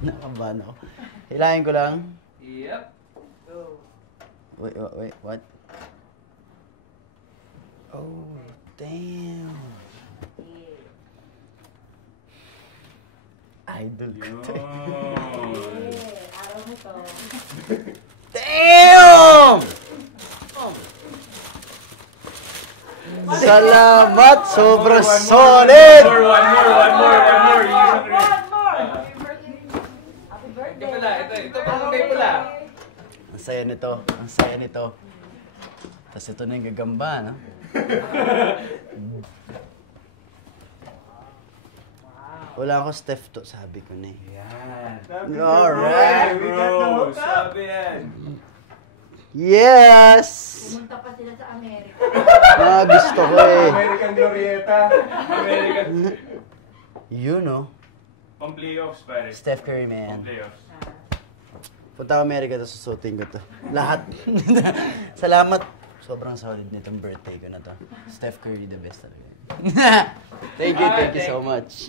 Nakabahan ako. Hilahin ko lang. Yep. Go. Wait, what? Oh, damn. Idol ko to. Araw mo to. Damn! Salamat! Sobrang solid! One more. Happy birthday. Ito pala, ito pang may pula. Ang saya nito. Tapos ito na yung gagamba, no? Wala ako Steph to, sabi ko na eh. Yan. Alright, bro. Sabi yan. Yes! Pumunta pa sila sa Amerika. Gusto ko eh. American Glorieta. American. You know. Pang playoffs, pare. Steph Curry, Pang man. playoffs. Punta ako Amerika, tapos susutin ko to. Lahat. Salamat. Sobrang solid nitong birthday ko na to. Steph Curry, the best talaga. Thank you so much.